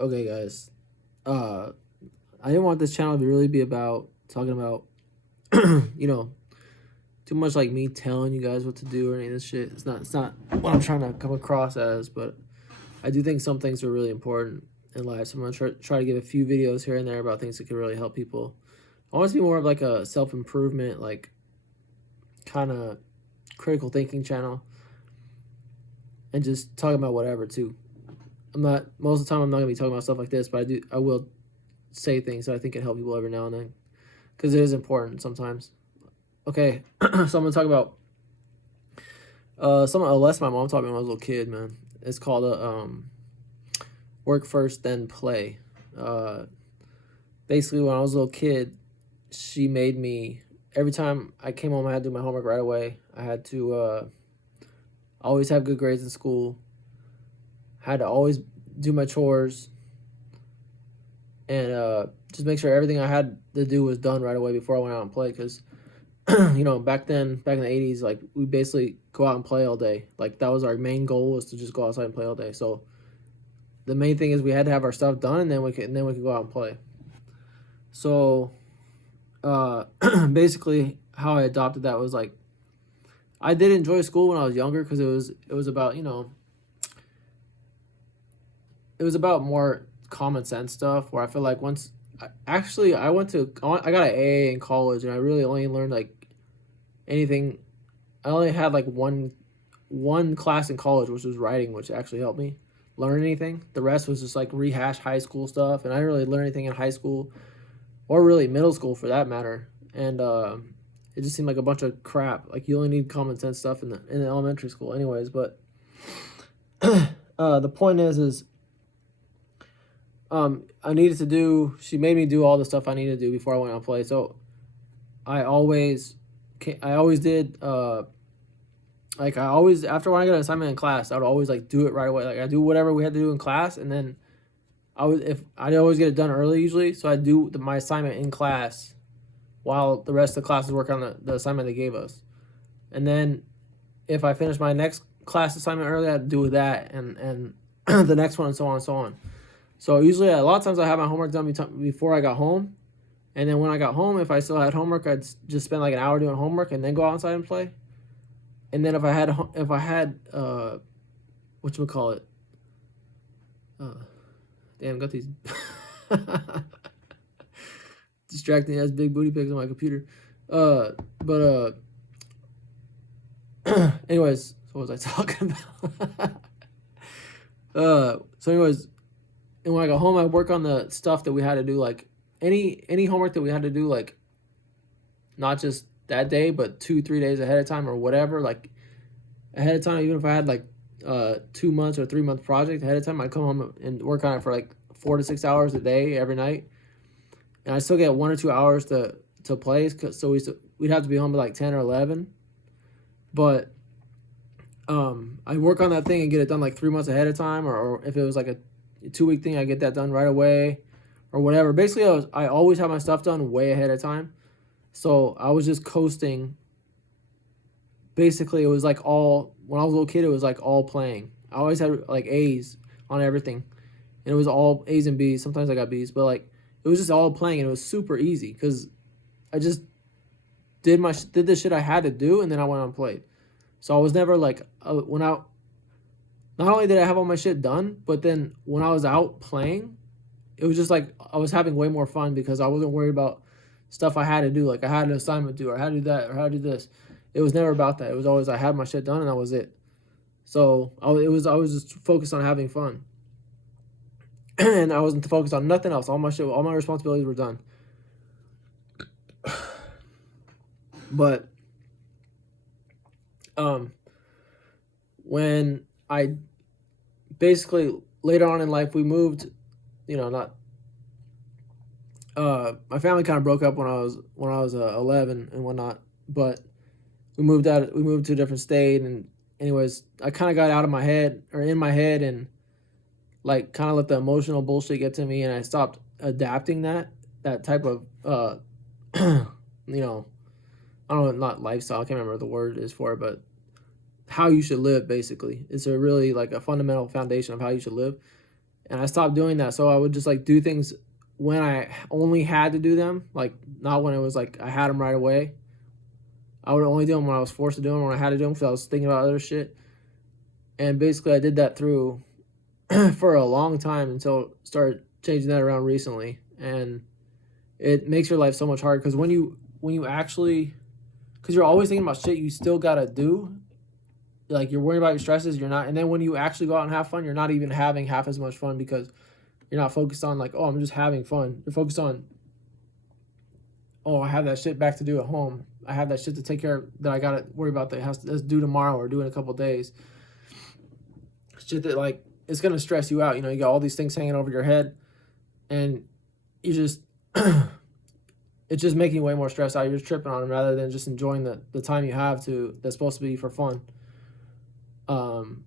Okay, guys. Uh, I didn't want this channel to really be about talking about, you know, too much like me telling you guys what to do or any of this shit. It's not what I'm trying to come across as, but I do think some things are really important in life. So I'm gonna try to give a few videos here and there about things that could really help people. I want it to be more of like a self improvement, like kind of critical thinking channel, and just talking about whatever too. I'm not most of the time I'm not gonna be talking about stuff like this, but I will say things that I think can help people every now and then because it is important sometimes. Okay, so I'm gonna talk about some a lesson my mom taught me when I was a little kid. Man, it's called work first then play. Uh, Basically, when I was a little kid, she made me every time I came home, I had to do my homework right away. I had to always have good grades in school. Had to always do my chores and just make sure everything I had to do was done right away before I went out and played. Because back then, back in the '80s, like we basically go out and play all day. Like that was our main goal, was to just go outside and play all day. So the main thing is we had to have our stuff done, and then we could go out and play. So uh, basically, how I adopted that was like I did enjoy school when I was younger because it was about it was about more common sense stuff where I feel like once actually I got an A in college and I really only learned like anything. I only had like one class in college, which was writing, which actually helped me learn anything. The rest was just like rehash high school stuff, and I didn't really learn anything in high school or really middle school for that matter. And it just seemed like a bunch of crap. Like you only need common sense stuff in the elementary school, anyways. But the point is I needed to do. She made me do all the stuff I needed to do before I went out and play. So I always, I always did. Like I always after when I got an assignment in class, I would always like do it right away. Like I do whatever we had to do in class, and then I'd always get it done early usually. So I do my assignment in class, while the rest of the classes work on the assignment they gave us, and then if I finish my next class assignment early, I'd do that and the next one and so on and so on. So usually a lot of times I have my homework done before I got home, and then when I got home, if I still had homework, I'd just spend like an hour doing homework and then go outside and play. And then if I had whatchamacallit, uh damn, got these distracting ass big booty pics on my computer. But anyways, so what was I talking about? So anyways, and when I got home, I work on the stuff that we had to do, like any homework that we had to do, like not just that day, but 2-3 days ahead of time or whatever, like ahead of time. Even if I had like 2 months or 3 month project ahead of time, I'd come home and work on it for like 4 to 6 hours a day every night, and I still get 1 or 2 hours to play. So we'd have to be home at like 10 or 11, but I work on that thing and get it done like 3 months ahead of time, or if it was like a 2 week thing, I get that done right away, or whatever. Basically, I always have my stuff done way ahead of time, so I was just coasting. Basically, it was like all when I was a little kid, it was like all playing. I always had like A's on everything, and it was all A's and B's. Sometimes I got B's, but like it was just all playing, and it was super easy because I just did the shit I had to do, and then I went on and played. So I was never like when I not only did I have all my shit done, but then when I was out playing, it was just like I was having way more fun because I wasn't worried about stuff I had to do. Like I had an assignment to do, or I had to do that, or how to do this. It was never about that. It was always I had my shit done and that was it. So I was just focused on having fun, and I wasn't focused on nothing else. All my responsibilities were done. But um, when I basically later on in life we moved, not my family kind of broke up when I was 11 and whatnot, but we moved to a different state, and anyways, I kind of got out of my head or in my head, and like kind of let the emotional bullshit get to me, and I stopped adapting that type of you know I don't know, not lifestyle, I can't remember what the word is for it, but how you should live. Basically, it's a really like a fundamental foundation of how you should live. and I stopped doing that. So I would just like do things when I only had to do them, like not when it was like I had them right away. I would only do them when I was forced to do them, when I had to do them because I was thinking about other shit. And basically, I did that through for a long time until started changing that around recently. And it makes your life so much harder because when you actually, because you're always thinking about shit you still gotta do. Like you're worrying about your stresses, you're not, and then when you actually go out and have fun, you're not even having half as much fun because you're not focused on like, oh, I'm just having fun. You're focused on, oh, I have that shit back to do at home. I have that shit to take care of that I gotta worry about that has to do tomorrow or do in a couple of days. Shit that like it's gonna stress you out. You know, you got all these things hanging over your head, and you just it's just making you way more stressed out. You're just tripping on them rather than just enjoying the time you have to that's supposed to be for fun.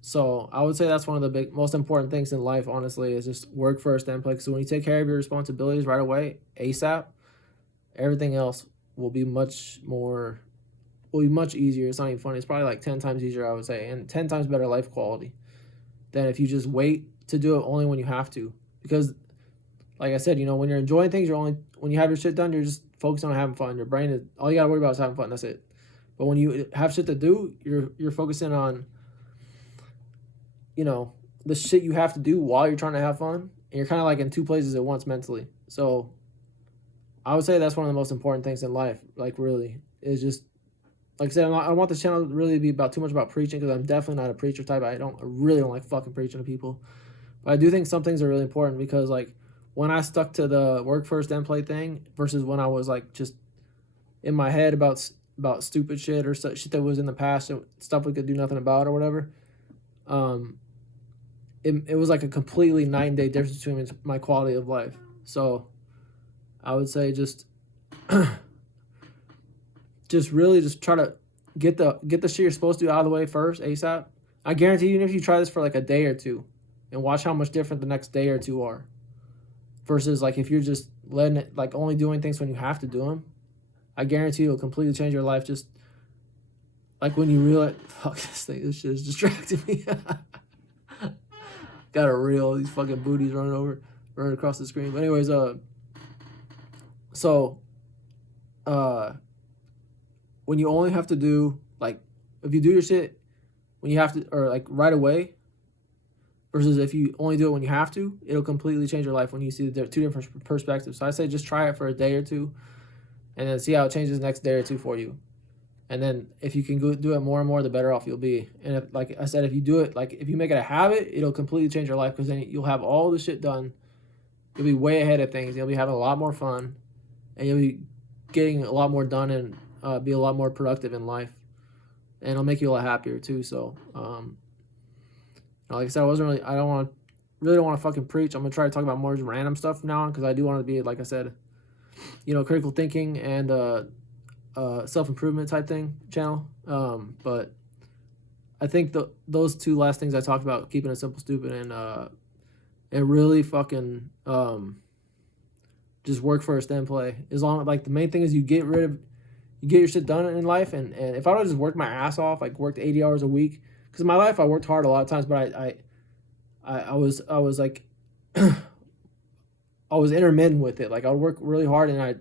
So I would say that's one of the most important things in life, honestly, is just work first and play. Because when you take care of your responsibilities right away, ASAP, everything else will be much easier. It's not even funny. It's probably like 10 times easier, I would say, and 10 times better life quality than if you just wait to do it only when you have to. Because, like I said, you know, when you're enjoying things, when you have your shit done, you're just focused on having fun. Your brain is all you gotta worry about is having fun. That's it. But when you have shit to do, you're focusing on, you know, the shit you have to do while you're trying to have fun, and you're kind of like in two places at once mentally. So I would say that's one of the most important things in life. Like really, is just like I said, I don't want this channel to really be about too much about preaching because I'm definitely not a preacher type. I really don't like fucking preaching to people, but I do think some things are really important because like when I stuck to the work first then play thing versus when I was like just in my head about stupid shit or shit that was in the past, stuff we could do nothing about or whatever. It was like a completely 9-day difference between my quality of life. So I would say just really just try to get the shit you're supposed to do out of the way first ASAP. I guarantee you, even if you try this for like a day or two and watch how much different the next day or two are versus like if you're just letting it like only doing things when you have to do them, I guarantee it'll completely change your life. Just like when you realize, fuck this shit is distracting me. Got a reel, these fucking booties running across the screen. But anyways, when you only have to do like if you do your shit when you have to or like right away versus if you only do it when you have to, it'll completely change your life when you see the two different perspectives. So I say just try it for a day or two and then see how it changes the next day or two for you. And then if you can go do it more and more, the better off you'll be. And if, like I said, if you do it, like if you make it a habit, it'll completely change your life because then you'll have all the shit done. You'll be way ahead of things. You'll be having a lot more fun, and you'll be getting a lot more done and be a lot more productive in life. And it'll make you a lot happier too. So, like I said, I don't want to fucking preach. I'm gonna try to talk about more random stuff from now on because I do want to be, like I said, you know, critical thinking and self-improvement type thing channel. But I think those two last things I talked about, keeping it simple, stupid, and really fucking just work first then play. As long like the main thing is you get your shit done in life. And if I would just work my ass off, like worked 80 hours a week, because in my life I worked hard a lot of times, but I was like I was intermittent with it. Like I would work really hard and I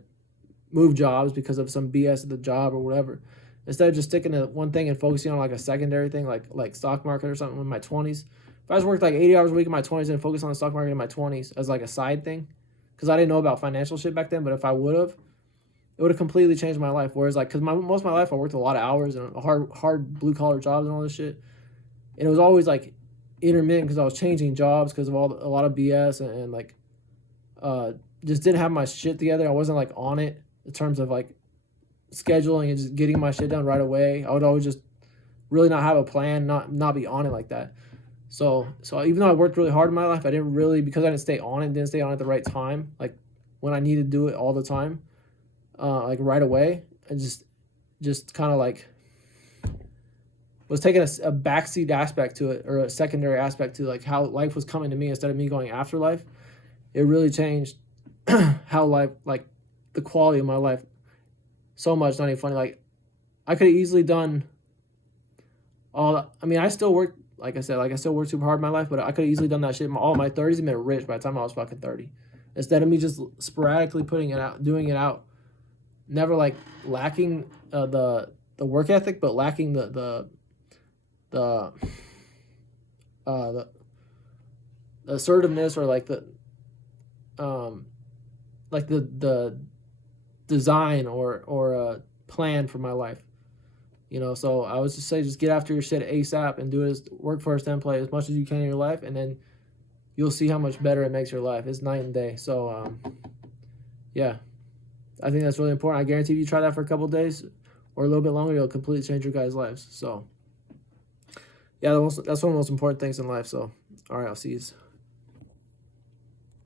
move jobs because of some BS at the job or whatever. Instead of just sticking to one thing and focusing on like a secondary thing, like stock market or something in my 20s. If I just worked like 80 hours a week in my 20s and focused on the stock market in my 20s as like a side thing, because I didn't know about financial shit back then, but if I would have, it would have completely changed my life. Whereas like, because most of my life I worked a lot of hours and hard blue collar jobs and all this shit, and it was always like intermittent because I was changing jobs because of a lot of BS and like just didn't have my shit together. I wasn't like on it in terms of like scheduling and just getting my shit done right away. I would always just really not have a plan, not be on it like that. So even though I worked really hard in my life, I didn't really, because I didn't stay on at the right time, like when I needed to do it all the time, like right away. I just kind of like was taking a backseat aspect to it, or a secondary aspect to like how life was coming to me instead of me going after life. It really changed how life, like the quality of my life so much. Not even funny. Like I could have easily done all, I mean, I still worked like I said, like I still work super hard in my life, but I could have easily done that shit in all my 30s and been rich by the time I was fucking 30. Instead of me just sporadically putting it out, doing it out, never like lacking the work ethic, but lacking the the assertiveness or like the design or plan for my life. You know, so I would just say just get after your shit ASAP and do it as work first, then play as much as you can in your life, and then you'll see how much better it makes your life. It's night and day. So yeah, I think that's really important. I guarantee if you try that for a couple of days or a little bit longer, it'll completely change your guys' lives. So yeah, that's one of the most important things in life. So all right, I'll see you.